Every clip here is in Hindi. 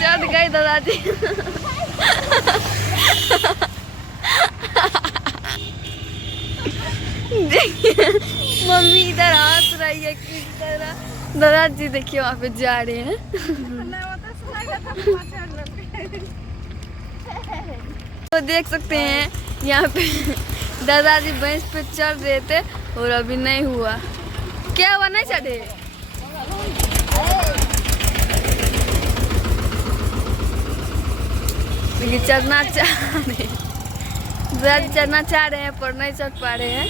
चढ़ गई दादाजी। देखिए मम्मी इधर हंस रही है किस तरह। दादाजी देखिए वहाँ पे जा रहे हैं। तो देख सकते हैं यहाँ पे दादाजी भैंस पे चढ़ रहे थे और अभी नहीं हुआ। क्या हुआ, नहीं चढ़े? लेकिन चढ़ना चाह रहे, दादाजी चढ़ना चाह रहे हैं पर नहीं चढ़ पा रहे हैं।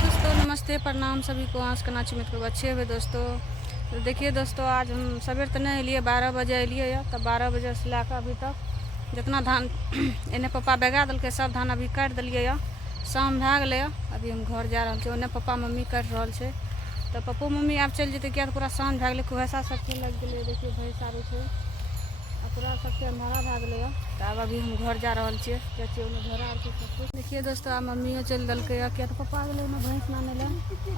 दोस्तों नमस्ते, प्रणाम सभी को। आज का नाच मित्र अच्छे हुए दोस्तों। तो देखिए दोस्तों, आज हम सवेर तो नहीं लिए, 12 बजे अलिए या तब 12 बजे से लाकर अभी तक जितना धान इन्हें पप्पा बगा दिल के सब धान अभी काट दिलिए या शाम भए गए। अभी हम घर जा रहे उन्हें पप्पा मम्मी काट रहा है। तो पप्पो मम्मी आप चल जेते क्या पूरा शाम भए गए, कुहेसा सबके लग गए। देखिए भैंस आबै छै पूरा सबके अंधारा भए गए। तो अब अभी हम घर जा रहा छे, घर आर के सब कुछ देखिए दोस्तों। अब मम्मियो चल दिल्कै क्या तो पप्पा गए भैंस लाने ला।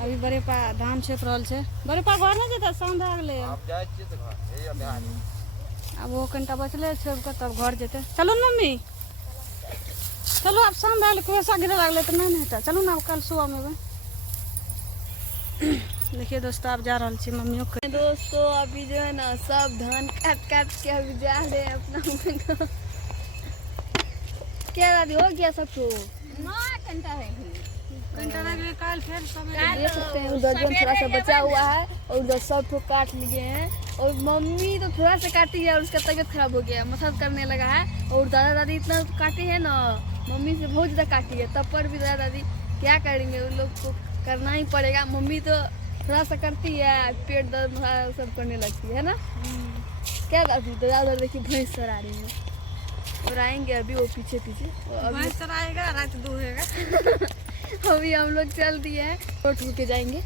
अभी बड़े पा धान छेप रहा है। बड़े पा घर नहीं जेता, शाम भए गए। अब वो कनिटा बचले छेप के तब घर जेते। चलू न मम्मी, चलो। अब शाम भए गए, कुहेसा गिरे लगले तो नहीं हेता। चलू ना, कल सुबह में अबे। देखिए दोस्तों आप जा रहा छे मम्मियों के। दोस्तों अभी जो है ना सब धान काट काट के अभी जा रहे हैं अपना। क्या दादी हो गया सबको? देख सकते हैं उधर जो थोड़ा सा बचा हुआ है और उधर सब तो काट लिए हैं। और मम्मी तो थोड़ा सा काटी है और उसका तबीयत खराब हो गया, मसाज करने लगा है। और दादा दादी इतना काटे हैं ना, मम्मी से बहुत ज़्यादा काटी है, तब पर भी दादा दादी क्या करेंगे, उन लोग को करना ही पड़ेगा। मम्मी तो थोड़ा सा करती है, पेट दर्द सब करने लगती है ना। क्या दादी दादा देखिए भैंस चरा रही है और आएंगे अभी वो पीछे पीछे। अभी चराएगा, रात दूहेगा। अभी हम लोग चल दिए हैं, छोड़ के जाएंगे।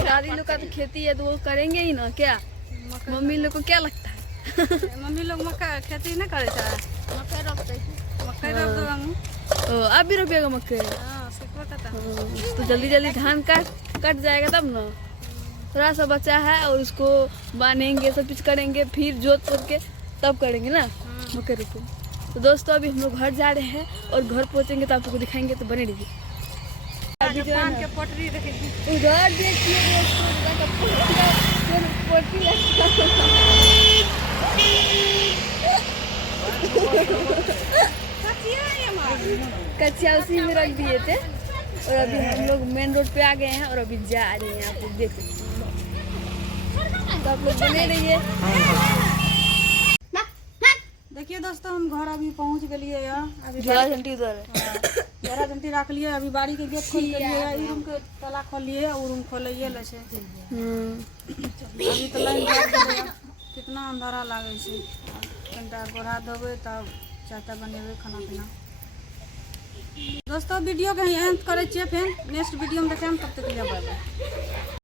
दादी लोग का तो खेती है तो वो करेंगे ही ना। क्या मम्मी लोग को क्या लगता है? मम्मी लोग मक्का खेती नहीं करे छै, मक्का रोपते छै। मक्का रोप दो हम। अब भी रोपिएगा मक्के? तो जल्दी जल्दी धान कट जाएगा तब ना। थोड़ा सा बचा है और उसको बांधेंगे, सब कुछ करेंगे, फिर जोत करके तब करेंगे ना मक्के रोपे। तो दोस्तों अभी हम लोग घर जा रहे हैं और घर पहुंचेंगे तो आपको दिखाएंगे, तो बने रहिए। अभी जो है ना पटरी देखिए, उधर देखिए कच्चिया उसी में रख दिए थे। और अभी हम लोग मेन रोड पे आ गए हैं और अभी जा रहे हैं, आप लोग देख सकते हैं। तो आप लोग बने रहिए। देखिए दोस्तों हम घर अभी पहुंच गए। अभी झोला झंटी उधर जरा घंटी रख लिए। अभी बाड़ी के गेट खोल लिए, ई रूम के ताला खोल लिए, वो रूम खोलिए ले छे। अभी तो लाइन कितना अंधारा लागे छे। कनिटा गोरा देवे तब चाहता बनेबे खाना पीना। दोस्तों वीडियो के अंत करे छिए, फिर नेक्स्ट वीडियो में देखें, तब तक के लिए बाय बाय।